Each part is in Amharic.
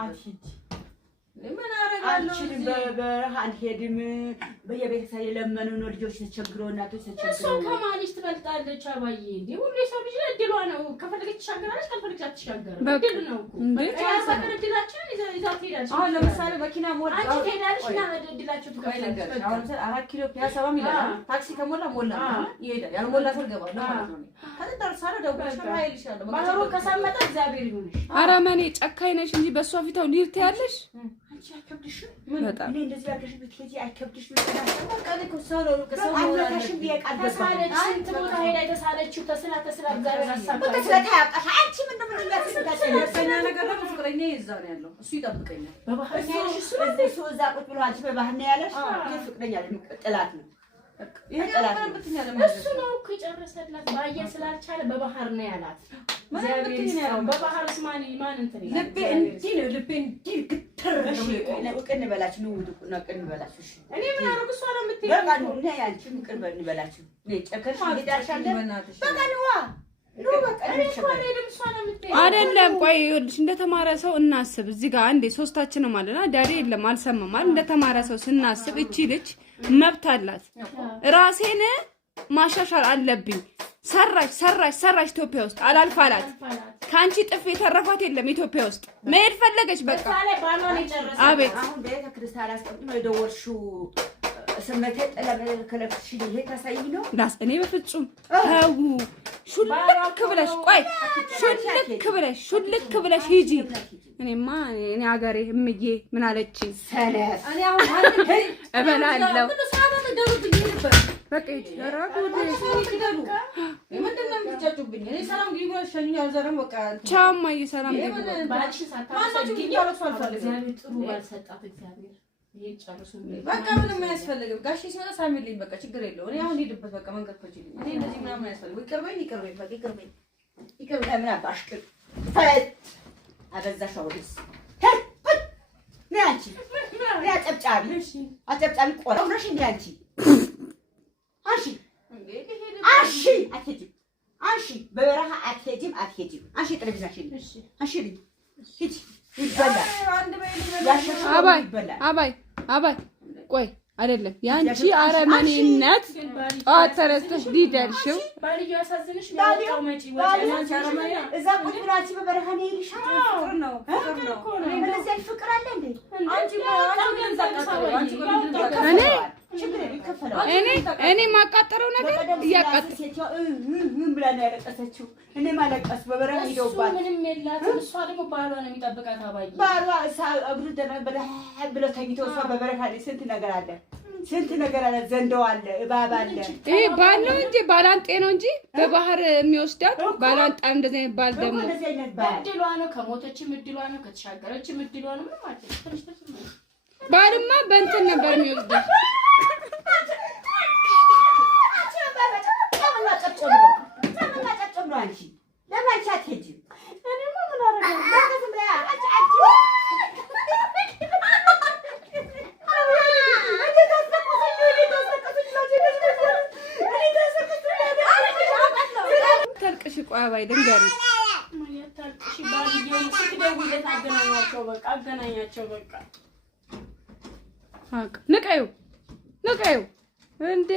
አትሂጂ ምን አረጋለሁ በረሃን ሄድም በየቤተሰብ የለመኑ ነው ልጆች ተቸግረው እናቶች ተቸግረው እሱ ከማንሽ ትበልጣለች አባዬ እንዴ ሁሉ ሰው ልጅ እድሏ ነው ከፈለገች ትሻገራለች ካልፈለገች አትሻገርም እድል ነው እኮ ያሳከረ እድላችን ይዛ ትሄዳለች አሁን ለምሳሌ መኪና ሞላ አንቺ ትሄዳለች እና እድላችሁ ትከፍላለች አሁን 4 ኪሎ ፒያሳ ይላል ታክሲ ከሞላ ሞላ ይሄዳል ያልሞላ ሰው ገባል ማለት ነው ከዛ ደርሳለ ደውለሽ ማይል ይችላል ባሮ ከሰመጠ እግዚአብሔር ይሁንሽ አራማኔ ጨካኝ ነሽ እንጂ በሷ ፊታው ሊርት ያለሽ አንቺ አይከብድሽም እኔ እንደዚህ ያልከሽ ብትሄጂ አይከብድሽም ቀን እኮ ሰው ነው ከሰው አለሽም የቃደሳለች ስንት ቦታ ሄዳ የተሳለችው ተስላ እግዚአብሔር አሳባች ተስላ ታያቃሽ አንቺ ምን እንደምትላስኝ ነገር ነው ፍቅረኛ ይዛው ነው ያለው እሱ ይጠብቀኛል በባህር ያለሽ እሱ እዛ ቁጭ ብሎ አንቺ በባህር ነው ያለሽ ፍቅረኛ ጥላት ነው እሱ ነው እኮ የጨረሰላት ባየ ስላልቻለ በባህር ነው ያላት በባህር ስማኒ ማን እንትን ልቤ እንዲህ ነው ልቤ እንዲህ ግትር ነው ቅን በላችሁ ነው ውድቁና ቅን በላችሁ እኔ ምን አደረኩ እሷ ነው የምትሄድ በቃ ነው እኔ አንቺ ቅን በላችሁ እኔ ጨከሽ ሄዳሻለ በቃ ነው ነው በቃ አይደለም ቆይ ይኸውልሽ እንደተማረ ሰው እናስብ እዚህ ጋር አንዴ ሶስታችንም አለና ዳዴ የለም አልሰማም አይደል እንደተማረ ሰው ስናስብ እቺ ልጅ መብት አላት ራሴን ማሻሻል አለብኝ ሰራሽ ኢትዮጵያ ውስጥ አላልፋላት ካንቺ ጥፍ የተረፋት የለም ኢትዮጵያ ውስጥ መሄድ ፈለገች በቃ አቤት አሁን ቤተ ክርስቲያን አስቀምጦ ነው የደወልሽው ስመተ ጠለበ ከለክሽ ይሄ ታሳይ ነው ዳስ እኔ በፍጹም ተው ሹልክ ብለሽ ቆይ ሹልክ ብለሽ ሂጂ እኔማ እኔ ሀገሬ እምዬ ምን አለችኝ ሰነፍ እኔ አሁን አንተ እበላለሁ በቃ ይራቁት ይደሉ ምንድነው የምትጫጩብኝ እኔ ሰላም ግቢ ብሎ ሸኛው ዘረም በቃ ቻማ ይሰላም ግቢ ባልሽ ሳታሰግኝ እግዚአብሔር ጥሩ ባልሰጣት እግዚአብሔር ይጨርሱ በቃ ምንም አያስፈልግም ጋሽ ሲሆነ ሳሚልኝ በቃ ችግር የለው እኔ አሁን ሄድበት በቃ መንገድ ፈጭልኝ እኔ እንደዚህ ምናምን አያስፈልግም ይቅርበኝ በቃ ይቅርበኝ ምን አባሽክ ፈት አበዛሽው ወዲስ አንቺ አጨብጫቢ ቆራው ነሽ እንዴ አንቺ አንሺ በበረሃ አትሄጂም አንሺ ጥርብዛሽን አንሺ ሂጂ ይበላል አባይ ቆይ አይደለም ያንቺ አረመኔነት ጧት ተረስተሽ ሊደርሽው ባልዩ ያሳዝንሽ ነው መጪ ወጪ አረመኔ እዛ ቁጭ ብላችሁ በበረሃ ነው ይልሻል ፍቅር ነው እንደዚህ ፍቅር አለ እንዴ እኔ ማቃጠረው ነገር እያቃጠረው ምን ብላ ነው ያለቀሰችው እኔ ማለቀስ በበረሃ ሄደውባት ምንም የላትም እሷ ደግሞ ባሏ ነው የሚጠብቃት አባዬ ባሏ እግሩ ደረበለ ብለ ተኝቶ እሷ በበረሃ ላይ ስንት ነገር አለ ዘንደው አለ እባብ አለ ይሄ ባል ነው እንጂ ባላንጤ ነው እንጂ በባህር የሚወስዳት ባላንጣ እንደዚህ አይነት ባል ደግሞ እድሏ ነው ከሞተችም እድሏ ነው ከተሻገረችም እድሏ ነው ምንም አትልም ባልማ በእንትን ነበር የሚወስደው አንቺ ለማንቻ ትሄጂ እኔ ምን አደረገ ተልቅሽ ቆይ አባይ ድንገርሽ ታልቅሽ ባልየው ሲደውልለት አገናኛቸው በቃ ንቀዩ እንዴ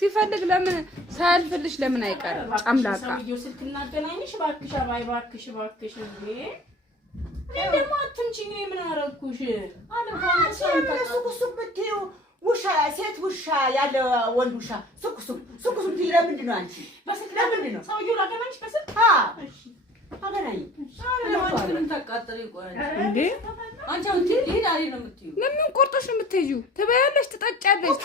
ሲፈልግ ለምን ሳያልፍልሽ ለምን አይቀርም ጫምላቃ ሰውዬው ስልክ እናገናኝሽ እባክሽ አባይ እባክሽ እንዴ ደግሞ አትምጪኝ ምን አደረኩሽ ሱቅ ብትይው ውሻ ሴት ውሻ ያለ ወንድ ውሻ ሱቅ ለምንድን ነው አንቺ ለምንድን ነው ሰውዬው ላገናኝሽ በስልክ እሺ አገናኝ ምን ተቃጠለ ይቆያል እንዴ አንቺ አሁን ትሄድ አሪ ነው የምትይው ለምን ቆርጦሽ ነው የምትሄጂው ትበያለሽ ትጠጫለሽ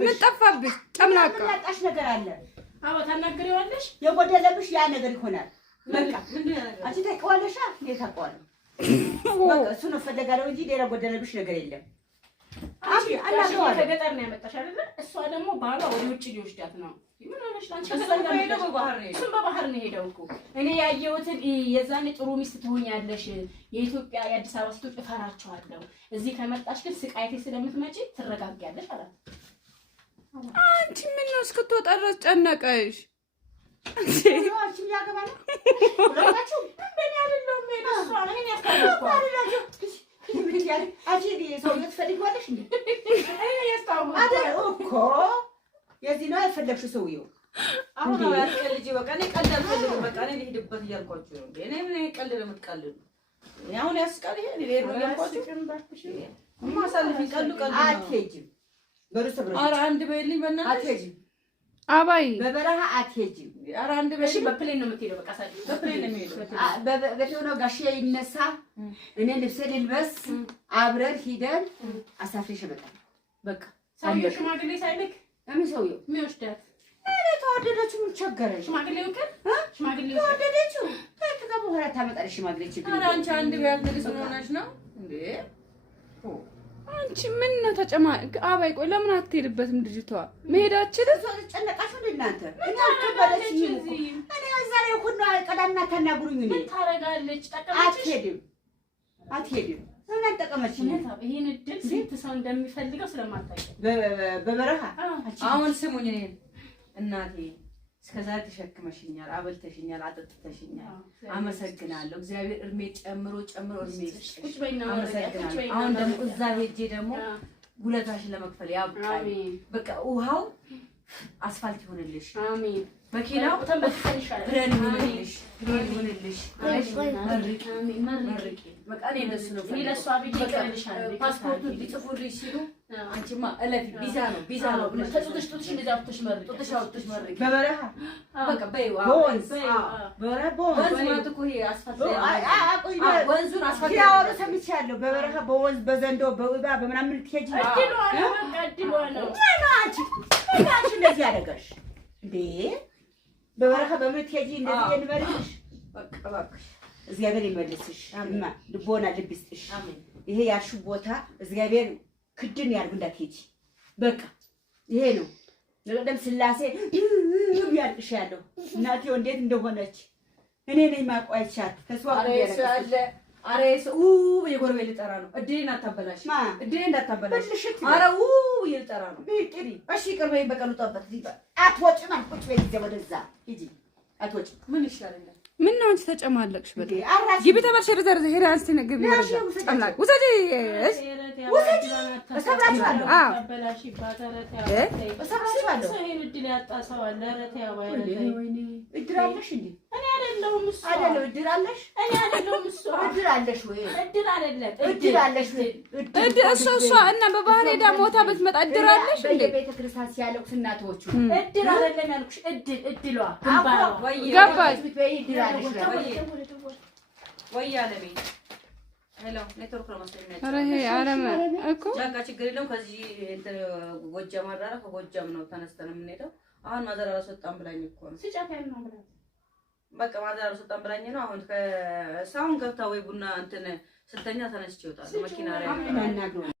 ምን ጠፋብሽ ጨምላቃ ያጣሽ ነገር አለ አዎ ታናግሪዋለሽ የጎደለብሽ ያ ነገር ይሆናል በቃ ምንድን ነው አንቺ ታውቂዋለሽ እንዴት ታውቂዋለሽ በቃ እሱ ነው ፈለጋለው እንጂ ሌላ ጎደለብሽ ነገር የለም አንቺ አላውቀው ከገጠር ነው ያመጣሽ አይደል እሷ ደግሞ ባሏ ወደ ውጭ ሊወስዳት ነው ምን ሆነሽ አንቺ በባህር ነው ሄደው እኮ እኔ ያየሁትን የዛኔ ጥሩ ሚስት ትሆኛለሽ የኢትዮጵያ የአዲስ አበባ ሴቶች እፈራቸዋለሁ እዚህ ከመጣሽ ግን ስቃይቴ ስለምትመጪ ትረጋጊያለሽ አላት አንቺ ምን ነው እስክትወጣ ድረስ ጨነቀሽ አንቺም ያገባ ነው ሁላችሁ እንደኔ አይደለም እሷ እኔን ያስታውቃል አጂ ሰው ትፈልጊዋለሽ እንዴ እኔ ያስታውቃል አይደል እኮ የዚህ ነው ያፈለግሽው ሰውዬው አሁን ነው ያስቀልጂ በቃ እኔ ቀልድ አልፈልግም በቃ እኔ ልሄድበት እያልኳችሁ ነው እኔ ምን ቀልድ ለምትቀልዱ እኔ አሁን ያስቀል ይሄ ልሄድ ነው ያልኳችሁ ማሳልፊ ቀልዱ አትሄጂም በሩሰብረ ኧረ አንድ በይልኝ በእናትሽ አትሄጂም አባይ በበረሃ አትሄጂም ኧረ አንድ በይልኝ በፕሌን ነው የምትሄደው በቃ ሳይል በፕሌን ነው የምሄደው በተሆነው ጋሼ ይነሳ እኔ ልብስ ልልበስ አብረን ሂደን አሳፍሬሽ እመጣለሁ በቃ ሰውዬው ሽማግሌ ሳይልክ እምን ሰውዬው የሚወስዳት እኔ ተወደደችው ምን ቸገረሽ ሽማግሌው ከ ሽማግሌው ተወደደችው ከዛ በኋላ ታመጣለሽ ሽማግሌ ችግር ኧረ አንቺ አንድ ቢያት ንግስ ሆነሽ ነው እንዴ አንቺ ምን ነው አባይ ቆይ ለምን አትሄድበትም ልጅቷ መሄዳችን ተጨነቃችሁ እናንተ እኛ ከበለሽ እኔ ዛሬ ሁሉ ቀዳና ተናግሩኝ እኔ ታረጋለች ጠቀመችሽ አትሄድም ምን ጠቀመች ይሄን እድል ስንት ሰው እንደሚፈልገው ስለማታውቂ በበረሃ አሁን ስሙኝ እኔ እናቴ እስከዛሬ ተሸክመሽኛል አበልተሽኛል አጠጥተሽኛል አመሰግናለሁ እግዚአብሔር እድሜ ጨምሮ እድሜ ይስጥሽ አመሰግናለሁ አሁን ደግሞ እዛ ሄጄ ደግሞ ጉለታሽን ለመክፈል ያብቃኝ በቃ ውሃው አስፋልት ይሆንልሽ አሜን መኪናው ተንበትከልሻል ብለን ይሆንልሽ መርቂ በቃ እኔ እንደሱ ነው እኔ ለሷ ቢጂ ይቀርልሻል ፓስፖርቱን ቢጽፉልሽ ሲሉ አንቺማ እለፊ ቪዛ ነው ብለሽ ተጽጥሽ እንደዛ አውጥተሽ መርቂ በበረሃ በቃ በይው በበረሃ ወንዝ እኮ ይሄ አስፋልት ወንዙን አስፋልት ያወሩ ሰምቻለሁ በበረሃ በወንዝ በዘንዶ በውባ በምናምን ልትሄጂ እድሏ ነው አንቺ እንደዚህ ያደርጋሽ እንዴ በበረሃ በምትሄጂ እንደዚህ እንበልሽ በቃ እባክሽ እግዚአብሔር ይመልስሽ አማ ልቦና ልብ ይስጥሽ አሜን ይሄ ያልሽው ቦታ እግዚአብሔር ክድን ያርግ እንዳትሄጂ በቃ ይሄ ነው ለቀደም ስላሴ ያልሽ ያለው እናቴው እንዴት እንደሆነች እኔ ነኝ ማቋይቻት ተስዋው ያለ አሬስ የጎረቤት ልጠራ ነው እድሌን አታበላሽ እድሌን እንዳታበላሽ አረው ይልጠራ ነው ቢጥሪ እሺ ቅርበይ በቀሉ ጠበት ይባል አትወጪም አንቁጭ በይ ወደዛ ሂጂ አትወጪም ምን ይሻላል ምን ነው አንቺ ተጨማለቅሽ በጣም ግቢ ተባልሽ ዘር ሄዳ አንስቲ ነገር ይወርዳ አምላክ ውሰጂ ውሰጂ እሰብራችኋለሁ አበላሽ ይባታለታ እሰብራችኋለሁ ይሄን እድል ያጣ ሰው አለ ረተ ያባይ እድል አለሽ እንዴ እኔ አይደለሁም እሱ አይደለም እድል አለሽ እኔ አይደለሁም እሱ እድል አለሽ ወይ እድል አይደለም እድል አለሽ ወይ እድል እሷ እና በባህር ሄዳ ሞታ ብትመጣ እድል አለሽ እንዴ በቤተክርስቲያን ሲያለቅሱ እናቶቹ እድል አይደለም ያልኩሽ እድሏ ገባሽ እድል አለሽ ወይ አለሜ ሄሎ ኔትወርክ ነው መሰለኝ ኧረ ይሄ አረም እኮ በቃ ችግር የለውም ከዚህ ጎጃም አራራ ከጎጃም ነው ተነስተን የምንሄደው አሁን ማዘር አላስወጣም ብላኝ እኮ ነው ሲጫታ ያለው ማለት በቃ ማዘር አላስወጣም ብላኝ ነው አሁን ከሳውን ገብታ ወይ ቡና እንትን ስተኛ ተነስቼ ይወጣል መኪና ላይ